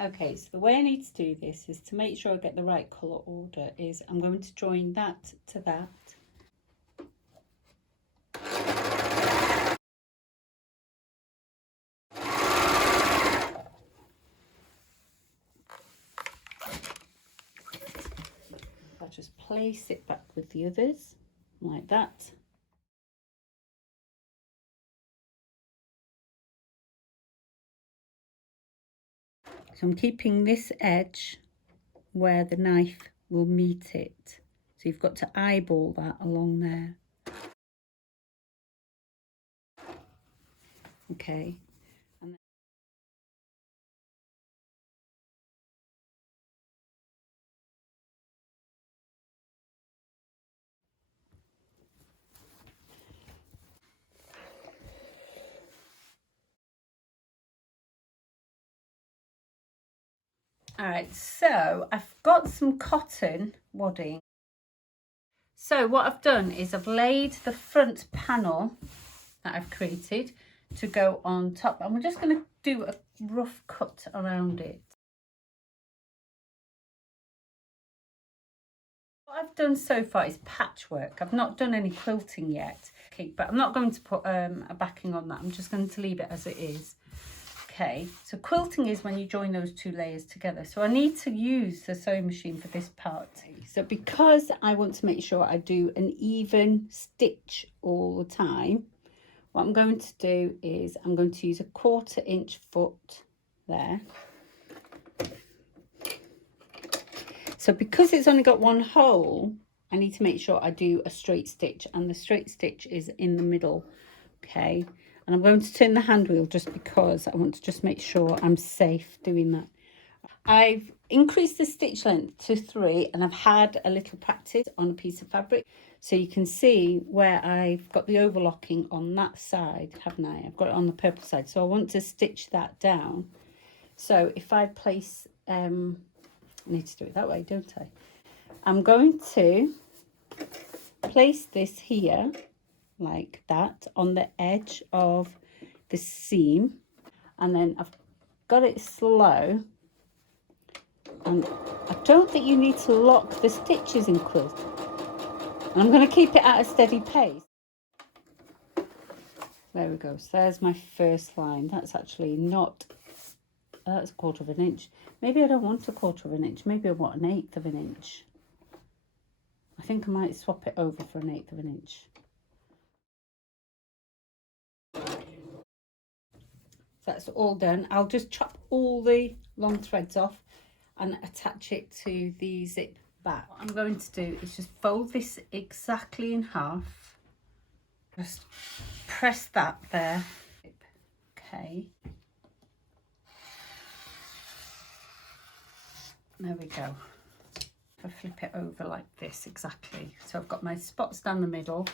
Okay, so the way I need to do this is to make sure I get the right colour order is I'm going to join that to that. I'll just place it back with the others like that. So I'm keeping this edge where the knife will meet it. So you've got to eyeball that along there. Okay. All right, so I've got some cotton wadding. So what I've done is I've laid the front panel that I've created to go on top, and we're just going to do a rough cut around it. What I've done so far is patchwork. I've not done any quilting yet, okay, but I'm not going to put a backing on that. I'm just going to leave it as it is. Okay, so quilting is when you join those two layers together. So I need to use the sewing machine for this part. So because I want to make sure I do an even stitch all the time, what I'm going to do is I'm going to use a 1/4 inch foot there. So because it's only got one hole, I need to make sure I do a straight stitch, and the straight stitch is in the middle. Okay, and I'm going to turn the hand wheel just because I want to just make sure I'm safe doing that. I've increased the stitch length to 3, and I've had a little practice on a piece of fabric, so you can see where I've got the overlocking on that side, haven't I? I've got it on the purple side, so I want to stitch that down. So if I place I need to do it that way, don't I? I'm going to place this here like that on the edge of the seam, and then I've got it slow, and I don't think you need to lock the stitches in quilt, and I'm going to keep it at a steady pace. There we go. So there's my first line. That's actually not, that's 1/4 inch. Maybe I don't want a 1/4 inch. Maybe I want 1/8 inch. I think I might swap it over for 1/8 inch. That's all done. I'll just chop all the long threads off and attach it to the zip back. What I'm going to do is just fold this exactly in half. Just press that there. Okay. There we go. I flip it over like this exactly. So I've got my spots down the middle,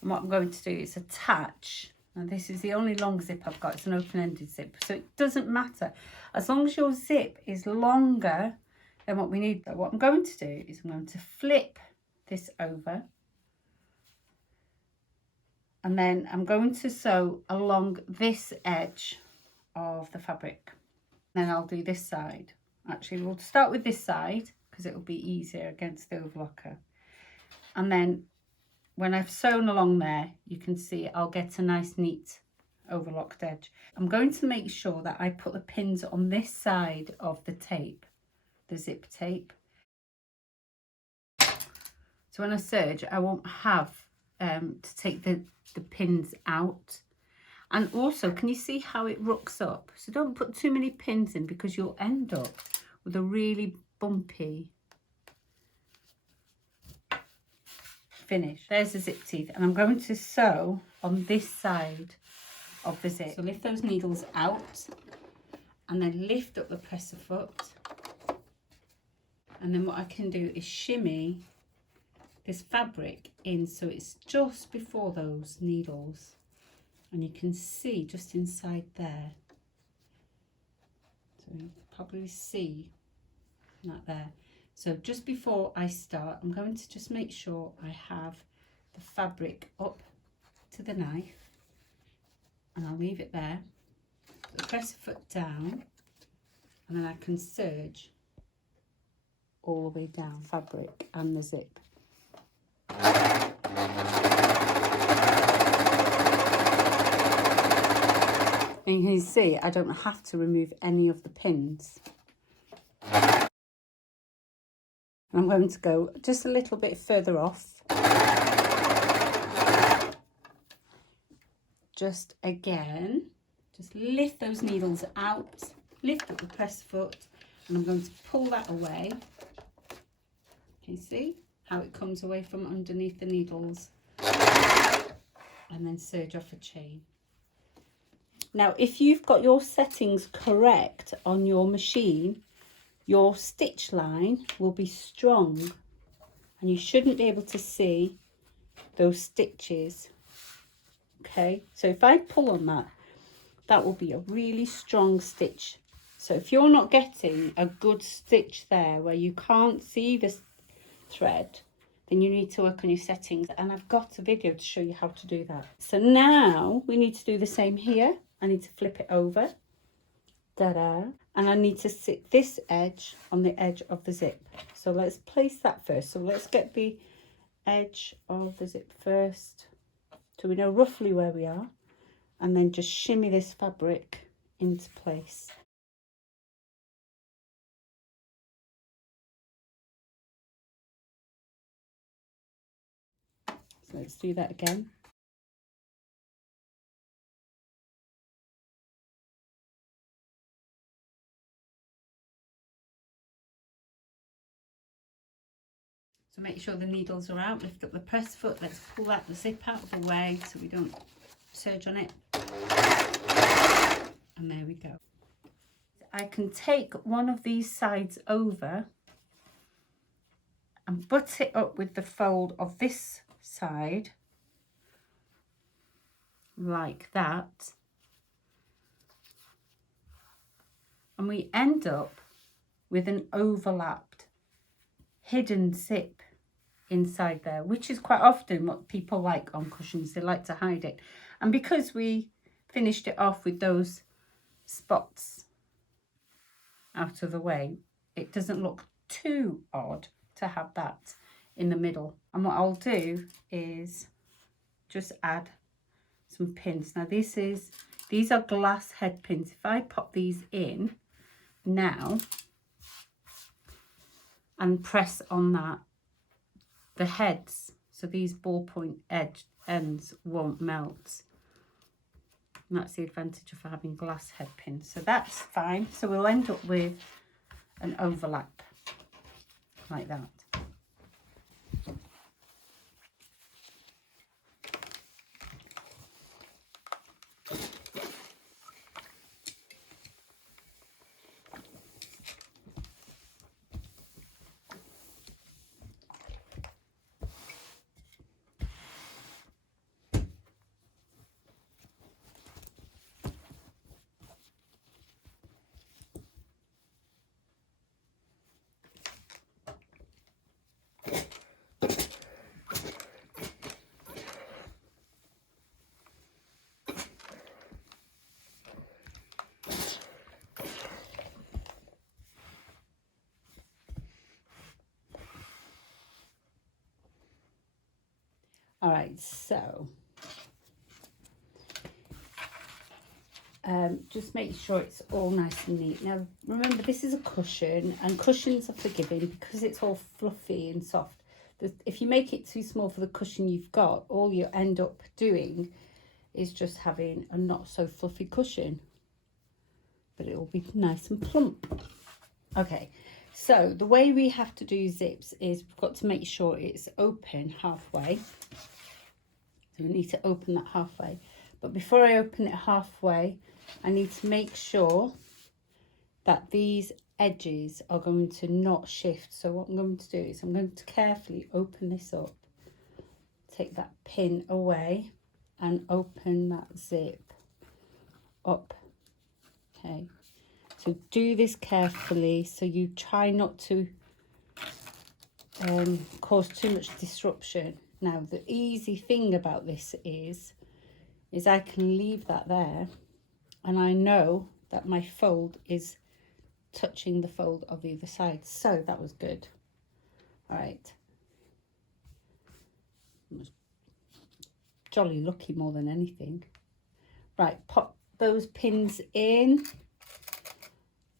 and what I'm going to do is attach. And this is the only long zip I've got. It's an open-ended zip, so it doesn't matter as long as your zip is longer than what we need. But what I'm going to do is I'm going to flip this over, and then I'm going to sew along this edge of the fabric. Then I'll do this side. Actually, we'll start with this side because it will be easier against the overlocker. And then when I've sewn along there, you can see I'll get a nice neat overlocked edge. I'm going to make sure that I put the pins on this side of the tape, the zip tape. So when I serge, I won't have to take the pins out. And also, can you see how it rooks up? So don't put too many pins in because you'll end up with a really bumpy finish. There's the zip teeth, and I'm going to sew on this side of the zip. So lift those needles out and then lift up the presser foot, and then what I can do is shimmy this fabric in so it's just before those needles, and you can see just inside there, so you can probably see that there. So just before I start, I'm going to just make sure I have the fabric up to the knife, and I'll leave it there. Put the presser foot down, and then I can serge all the way down fabric and the zip. And you can see I don't have to remove any of the pins. And I'm going to go just a little bit further off. Just again, just lift those needles out, lift up the press foot, and I'm going to pull that away. Can you see how it comes away from underneath the needles? And then serge off a chain. Now, if you've got your settings correct on your machine, your stitch line will be strong and you shouldn't be able to see those stitches. Okay, so if I pull on that, that will be a really strong stitch. So if you're not getting a good stitch there where you can't see the thread, then you need to work on your settings, and I've got a video to show you how to do that. So now we need to do the same here. I need to flip it over, da-da, and I need to sit this edge on the edge of the zip. So let's place that first. So let's get the edge of the zip first, so we know roughly where we are, and then just shimmy this fabric into place. So let's do that again. So make sure the needles are out, lift up the press foot, let's pull out the zip out of the way so we don't serge on it. And there we go. I can take one of these sides over and butt it up with the fold of this side, like that. And we end up with an overlapped hidden zip inside there, which is quite often what people like on cushions. They like to hide it, and because we finished it off with those spots out of the way, it doesn't look too odd to have that in the middle. And what I'll do is just add some pins. Now these are glass head pins. If I pop these in now and press on that, the heads, so these ballpoint ends won't melt. And that's the advantage of having glass head pins. So that's fine. So we'll end up with an overlap like that. All right, so just make sure it's all nice and neat. Now remember, this is a cushion, and cushions are forgiving because it's all fluffy and soft. If you make it too small for the cushion you've got, all you end up doing is just having a not so fluffy cushion, but it will be nice and plump. Okay, so the way we have to do zips is we've got to make sure it's open halfway. So we need to open that halfway. But before I open it halfway, I need to make sure that these edges are going to not shift. So what I'm going to do is I'm going to carefully open this up, take that pin away and open that zip up. Okay, so do this carefully so you try not to cause too much disruption. Now the easy thing about this is I can leave that there and I know that my fold is touching the fold of the other side. So that was good. All right. I was jolly lucky more than anything. Right, pop those pins in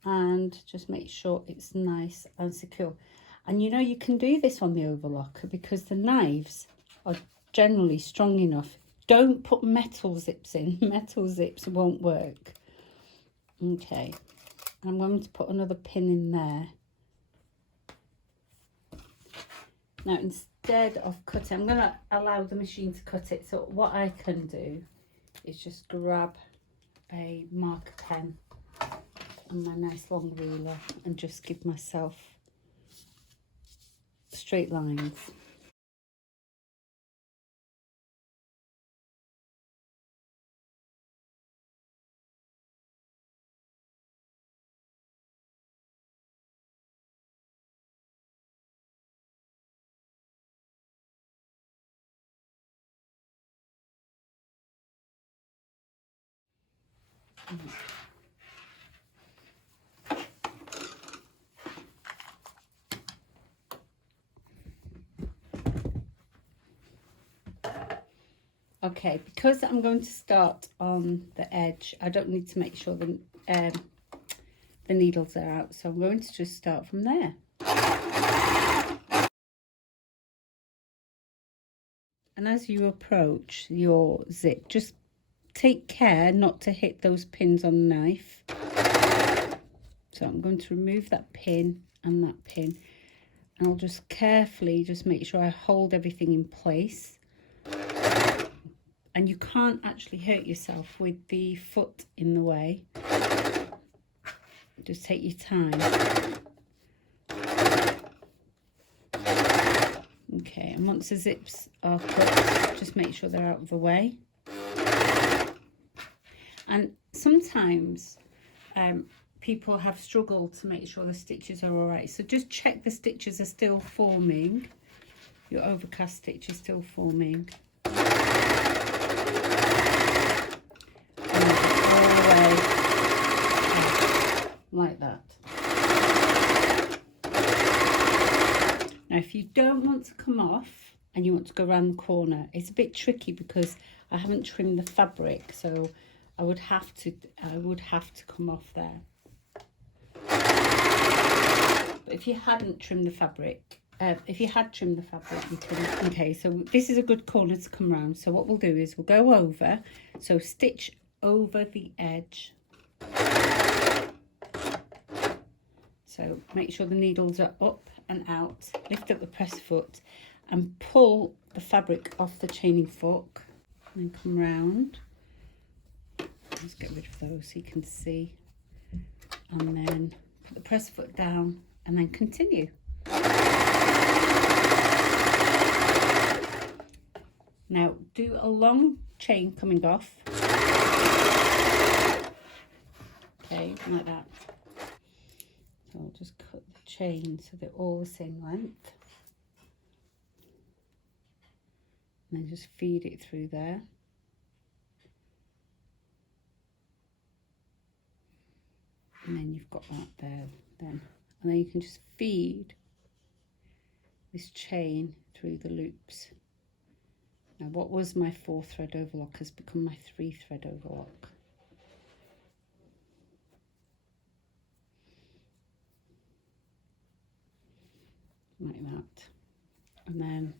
and just make sure it's nice and secure. And you know, you can do this on the overlocker because the knives are generally strong enough. Don't put metal zips in. Metal zips won't work. Okay, I'm going to put another pin in there. Now, instead of cutting, I'm going to allow the machine to cut it. So what I can do is just grab a marker pen and my nice long ruler and just give myself straight lines. Okay, because I'm going to start on the edge, I don't need to make sure the needles are out, so I'm going to just start from there. And as you approach your zip, just take care not to hit those pins on the knife. So I'm going to remove that pin and that pin, and I'll just carefully just make sure I hold everything in place. And you can't actually hurt yourself with the foot in the way. Just take your time. Okay, and once the zips are cut, just make sure they're out of the way. And sometimes people have struggled to make sure the stitches are all right. So just check the stitches are still forming. Your overcast stitch is still forming. Like that. Now if you don't want to come off and you want to go around the corner, it's a bit tricky because I haven't trimmed the fabric, so I would have to come off there. But if you hadn't trimmed the fabric, if you had trimmed the fabric, you can. Okay, so this is a good corner to come around. So what we'll do is we'll go over, so stitch over the edge. So make sure the needles are up and out, lift up the press foot and pull the fabric off the chaining fork, and then come round. Let's get rid of those so you can see, and then put the press foot down and then continue. Now do a long chain coming off, okay, like that. So I'll just cut the chain so they're all the same length. And then just feed it through there. And then you've got that there then. And then you can just feed this chain through the loops. Now what was my 4-thread overlock has become my 3-thread overlock. Like that, and then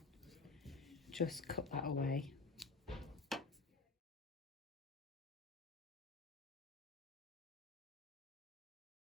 just cut that away.